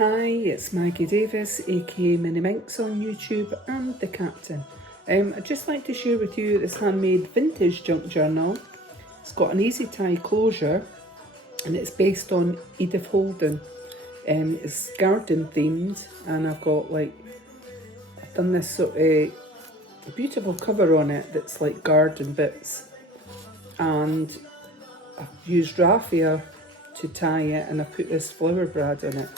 Hi, it's Maggie Davis, aka Mini Minx on YouTube and the Captain. I'd just like to share with you this handmade vintage junk journal. It's got an easy tie closure and it's based on Edith Holden. It's garden themed, and I've done this sort of beautiful cover on it that's like garden bits, and I've used raffia to tie it, and I've put this flower brad on it.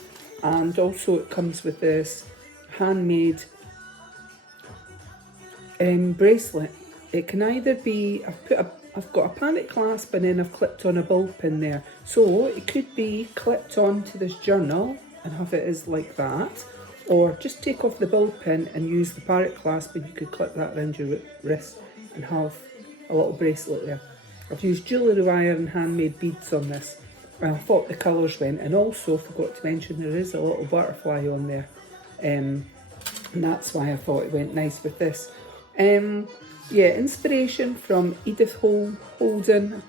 And also it comes with this handmade bracelet. It can either be, I've got a panic clasp and then I've clipped on a ball pin there. So it could be clipped onto this journal and have it as like that, or just take off the ball pin and use the parrot clasp, and you could clip that around your wrist and have a little bracelet there. I've used jewellery wire and handmade beads on this. I thought the colours went, and also forgot to mention there is a little butterfly on there, and that's why I thought it went nice with this. Yeah, inspiration from Edith Holden.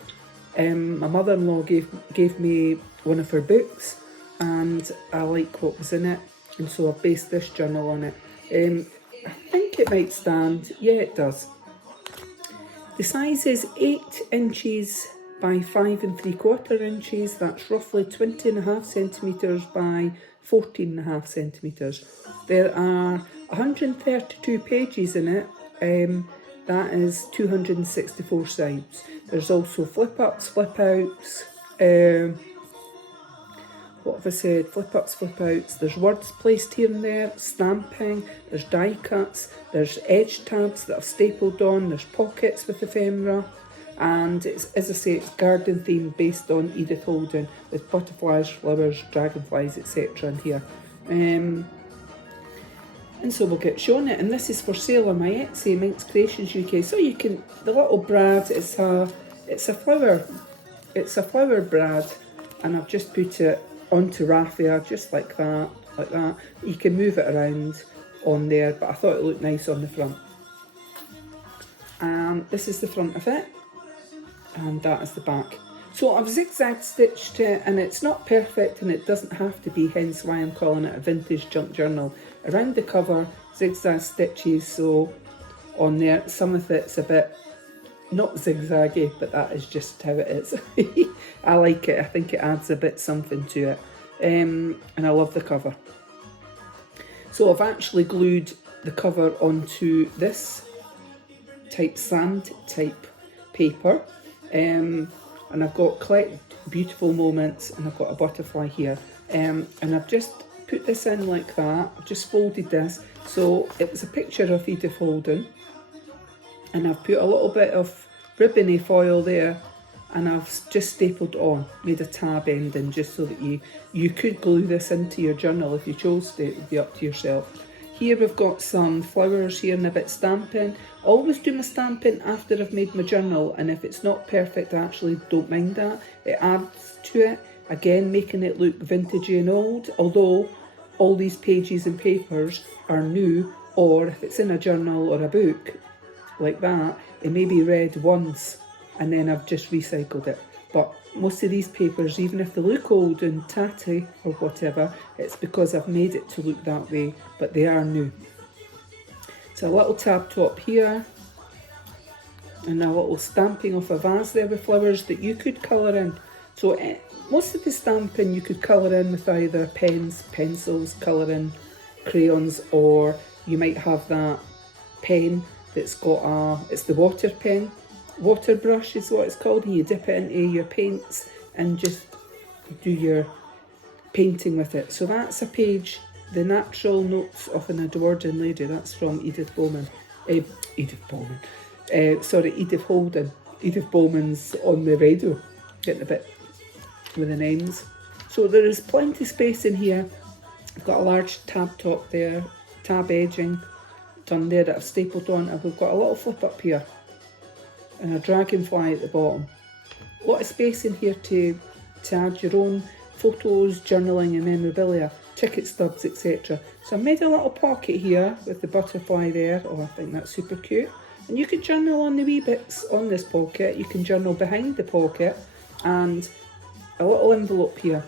My mother-in-law gave me one of her books, and I like what was in it, and so I based this journal on it. I think it might stand. Yeah, it does. The size is 8 inches by 5 3/4 inches. That's roughly 20.5 centimetres by 14.5 centimetres. There are 132 pages in it. That is 264 sides. There's also flip ups, flip outs. What have I said? Flip ups, flip outs. There's words placed here and there, stamping, there's die cuts, there's edge tabs that I've stapled on, there's pockets with ephemera, and it's, as I say, it's garden themed based on Edith Holden, with butterflies, flowers, dragonflies, etc. in here. And so we'll get shown it, and this is for sale on my Etsy, MinxCreationsUK. So you can, the little brad, it's a flower brad, and I've just put it onto raffia, just like that, like that. You can move it around on there, but I thought it looked nice on the front. And this is the front of it, and that is the back. So I've zigzag stitched it, and it's not perfect, and it doesn't have to be, hence why I'm calling it a vintage junk journal. Around the cover, zigzag stitches, so on there, some of it's a bit not zigzaggy, but that is just how it is. I like it. I think it adds a bit something to it, and I love the cover. So I've actually glued the cover onto this type sand type paper, and I've got collect beautiful moments, and I've got a butterfly here, and I've just put this in like that. I've just folded this, so it was a picture of Edith Holden, and I've put a little bit of ribbony foil there, and I've just stapled on, made a tab ending, just so that you could glue this into your journal if you chose to. It would be up to yourself. Here we've got some flowers here and a bit stamping. I always do my stamping after I've made my journal, and if it's not perfect, I actually don't mind that. It adds to it, again making it look vintagey and old, although all these pages and papers are new, or if it's in a journal or a book like that, it may be read once and then I've just recycled it. But most of these papers, even if they look old and tatty or whatever, it's because I've made it to look that way, but they are new. So a little tab top here, and a little stamping of a vase there with flowers that you could colour in. So most of the stamping you could colour in with either pens, pencils, colouring crayons, or you might have that pen that's got it's the water pen, water brush is what it's called, and you dip it into your paints and just do your painting with it. So that's a page, The Natural Notes of an Adored Lady. That's from Edith Holden. Edith Bowman's on the radio, getting a bit with the names. So there is plenty of space in here. I've got a large tab top there, tab edging done there that I've stapled on, and we've got a little flip up here and a dragonfly at the bottom. A lot of space in here to add your own photos, journaling and memorabilia, ticket stubs, etc. So I made a little pocket here with the butterfly there. Oh, I think that's super cute. And you can journal on the wee bits on this pocket. You can journal behind the pocket, and a little envelope here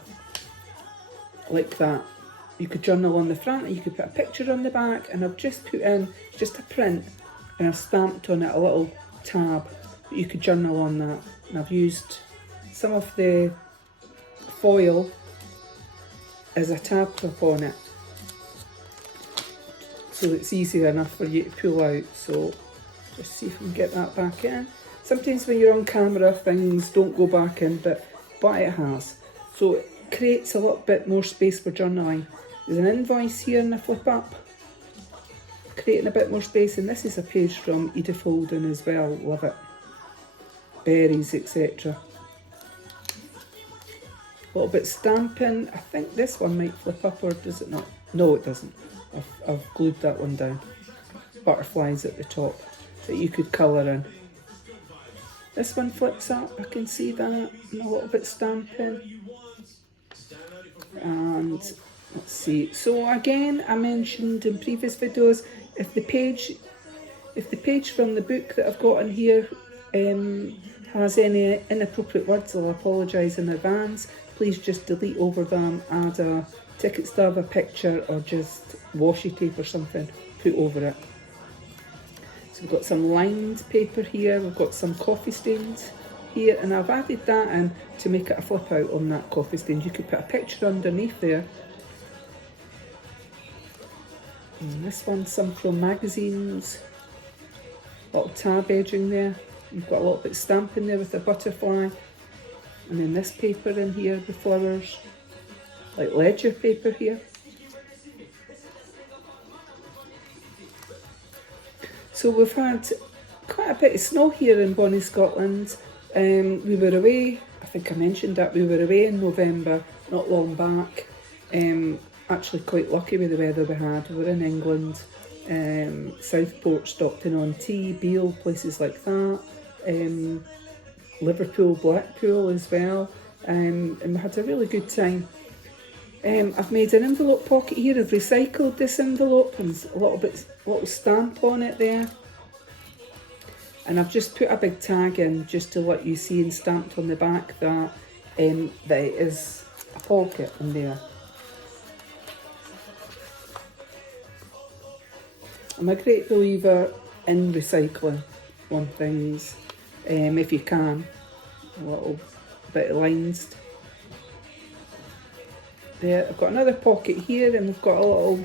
like that. you could journal on the front, and you could put a picture on the back, and I've just put in just a print, and I've stamped on it a little tab. You could journal on that, and I've used some of the foil as a tab clip on it, so it's easy enough for you to pull out. So just see if we can get that back in. Sometimes when you're on camera things don't go back in, but it has. So it creates a little bit more space for journaling. There's an invoice here in the flip up, creating a bit more space, and this is a page from Edith Holden as well, love it. Berries, etc. A little bit stamping. I think this one might flip up, or does it not? No, it doesn't. I've glued that one down. Butterflies at the top that you could colour in. This one flips up, I can see that, and a little bit stamping. And let's see, so again, I mentioned in previous videos, if the page from the book that I've got in here has any inappropriate words, I'll apologise in advance. Please just delete over them, add a ticket stub, a picture, or just washi tape or something put over it. So we've got some lined paper here, we've got some coffee stains here, and I've added that in to make it a flip out on that coffee stain. You could put a picture underneath there. And this one's some from magazines, little tab edging there. You've got a little bit of stamping there with a butterfly. And then this paper in here, the flowers, like ledger paper here. So we've had quite a bit of snow here in Bonnie, Scotland. We were away, I think I mentioned that, we were away in November, not long back. Actually quite lucky with the weather we had. We were in England, Southport, Stockton-on-Tees, Beale, places like that. Liverpool, Blackpool as well. And we had a really good time. I've made an envelope pocket here. I've recycled this envelope and a little stamp on it there. And I've just put a big tag in just to let you see, and stamped on the back that there is a pocket in there. I'm a great believer in recycling on things, if you can. A little bit of lines. There, I've got another pocket here, and we've got a little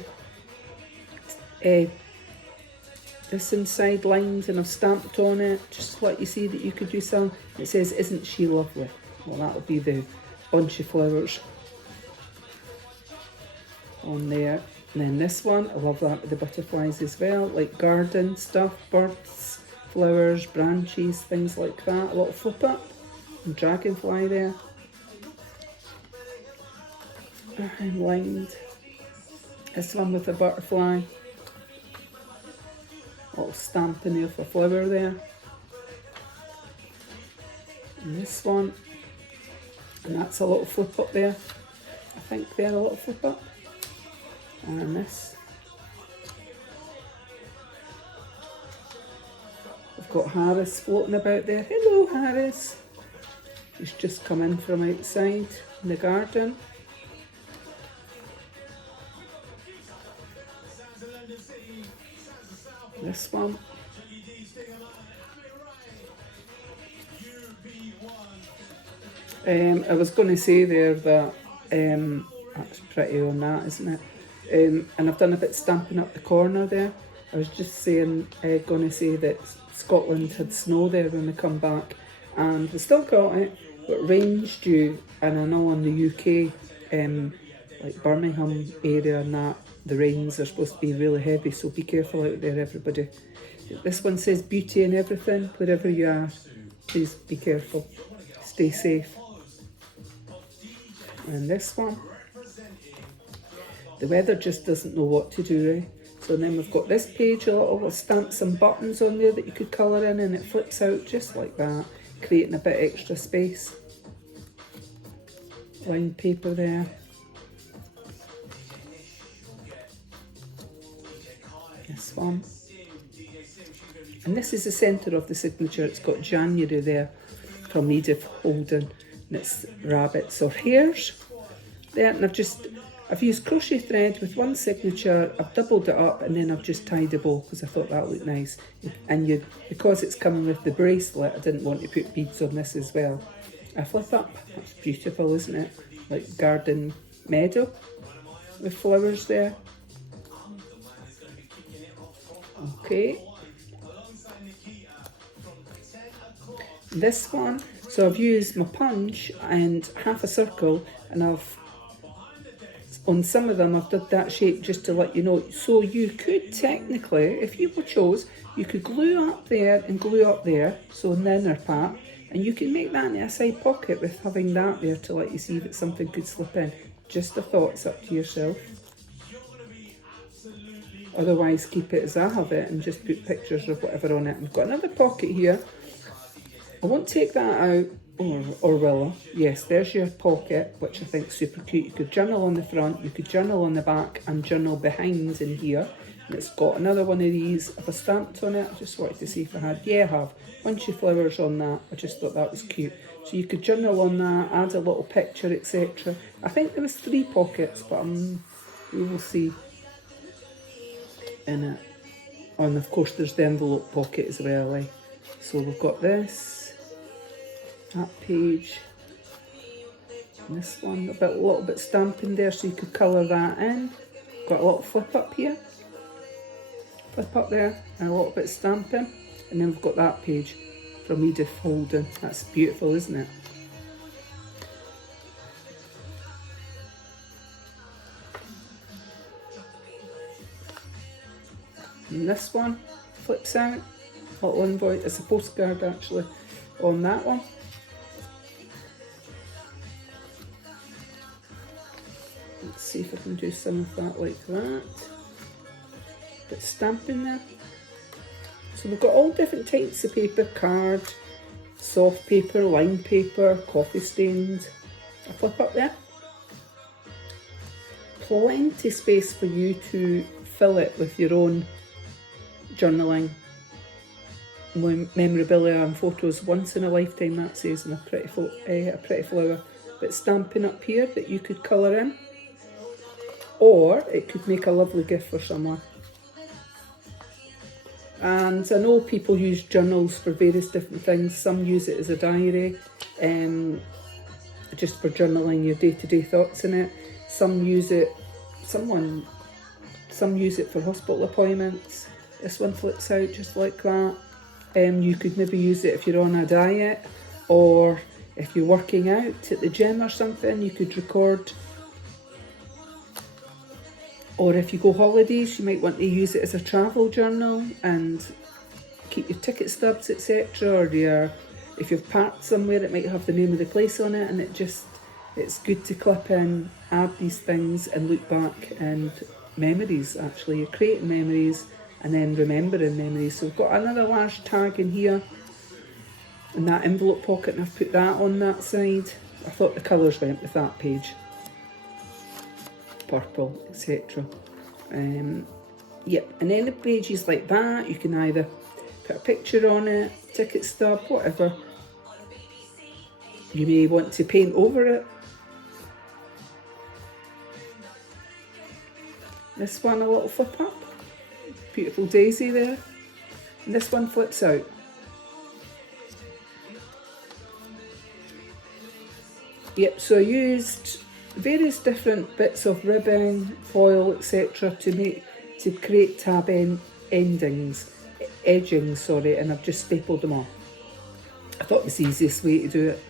this inside lines, and I've stamped on it just to let you see that you could do some. It says, "Isn't she lovely?" Well, that'll be the bunch of flowers on there. And then this one, I love that with the butterflies as well, like garden stuff, birds, flowers, branches, things like that. A little flip up and dragonfly there. And lined. This one with a butterfly. A little stamp in there for flower there. And this one. And that's a little flip up there. I think they're a little flip up. And this. We've got Harris floating about there. Hello, Harris. He's just come in from outside in the garden. This one. I was going to say there that that's pretty on that, isn't it? And I've done a bit stamping up the corner there. I was just saying, going to say that Scotland had snow there when we come back, and we still got it, but rain's due, and I know in the UK, like Birmingham area and that, the rains are supposed to be really heavy, so be careful out there, everybody. This one says beauty in everything, wherever you are, please be careful, stay safe. And this one, the weather just doesn't know what to do, right? So then we've got this page, a little stamp, some buttons on there that you could colour in, and it flips out just like that, creating a bit extra space. Lined paper there. This one. And this is the centre of the signature. It's got January there from Edith Holden, and it's rabbits or hares there. And I've just I've used crochet thread with one signature, I've doubled it up, and then I've just tied a bow because I thought that looked nice. And because it's coming with the bracelet, I didn't want to put beads on this as well. I flip up, that's beautiful, isn't it? Like garden meadow with flowers there. Okay. This one, so I've used my punch and half a circle, and on some of them I've done that shape just to let you know. So you could technically, if you chose, you could glue up there and glue up there, so in the inner part, and you can make that into a side pocket with having that there to let you see that something could slip in. Just a thought, it's up to yourself. Otherwise keep it as I have it and just put pictures of whatever on it. I've got another pocket here. I won't take that out, or will I? Yes, there's your pocket, which I think is super cute. You could journal on the front, you could journal on the back, and journal behind in here. And it's got another one of these. Have I stamped on it? I just wanted to see if I had. Yeah, I have. Bunch of flowers on that. I just thought that was cute. So you could journal on that, add a little picture, etc. I think there was 3 pockets, but we will see in it. Oh, and of course there's the envelope pocket as well. So we've got this, that page, and this one, a little bit stamping there, so you could colour that in. Got a little flip up here, flip up there, and a little bit stamping, and then we've got that page from Edith Holden. That's beautiful, isn't it? And this one flips out, little invoice, it's a postcard actually on that one. Let's see if I can do some of that like that. Bit stamping there. So we've got all different types of paper: card, soft paper, lined paper, coffee stained. A flip up there. Plenty space for you to fill it with your own journaling, memorabilia and photos. Once in a lifetime, that says, in a pretty flower. But stamping up here that you could colour in, or it could make a lovely gift for someone. And I know people use journals for various different things. Some use it as a diary, just for journaling your day-to-day thoughts in it. Some use it for hospital appointments. This one flips out just like that. You could maybe use it if you're on a diet, or if you're working out at the gym or something, you could record. Or if you go holidays, you might want to use it as a travel journal and keep your ticket stubs, etc. Or if you've parked somewhere, it might have the name of the place on it, and it's good to clip in, add these things and look back, and memories actually. You're creating memories and then remembering memories. So we've got another large tag in here in that envelope pocket, and I've put that on that side. I thought the colours went with that page. Purple, etc. Yep, and then the pages like that, you can either put a picture on it, ticket stub, whatever. You may want to paint over it. This one, a little flip up. Beautiful daisy there. And this one flips out. Yep, so I used various different bits of ribbon, foil, etc. to create tab edgings, and I've just stapled them on. I thought it was the easiest way to do it.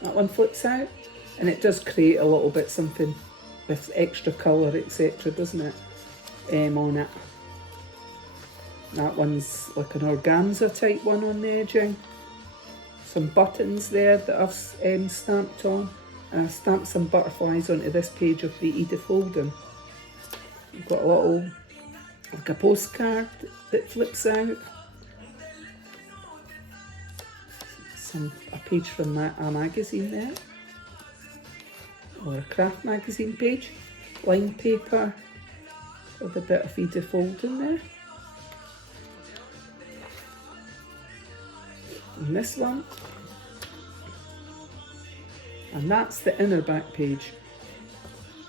That one flips out, and it does create a little bit something with extra colour, etc., doesn't it, on it. That one's like an organza type one on the edging. Some buttons there that I've stamped on. And I've stamped some butterflies onto this page of the Edith Holden. You've got a little, like a postcard that flips out. A page from a magazine there. Or a craft magazine page. Lined paper with a bit of Edith Holden there. And this one. And that's the inner back page.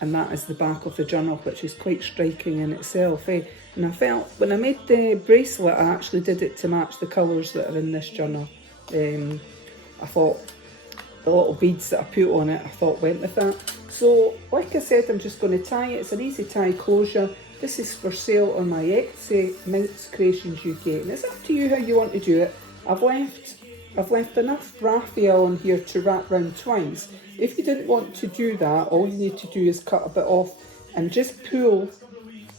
and that is the back of the journal, which is quite striking in itself. And I felt when I made the bracelet, I actually did it to match the colours that are in this journal. I thought the little beads that I put on it, I thought went with that. So like I said, I'm just going to tie it. It's an easy tie closure. This is for sale on my Etsy, MinxCreationsUK, and it's up to you how you want to do it. I've left enough raffia on here to wrap round twice. If you didn't want to do that, all you need to do is cut a bit off and just pull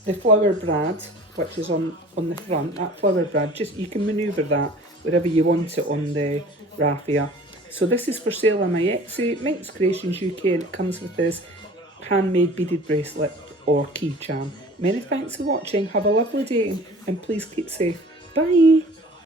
the flower brad, which is on the front, that flower brad, you can manoeuvre that wherever you want it on the raffia. So this is for sale on my Etsy, MinxCreationsUK, and it comes with this handmade beaded bracelet or key charm. Many thanks for watching, have a lovely day, and please keep safe. Bye!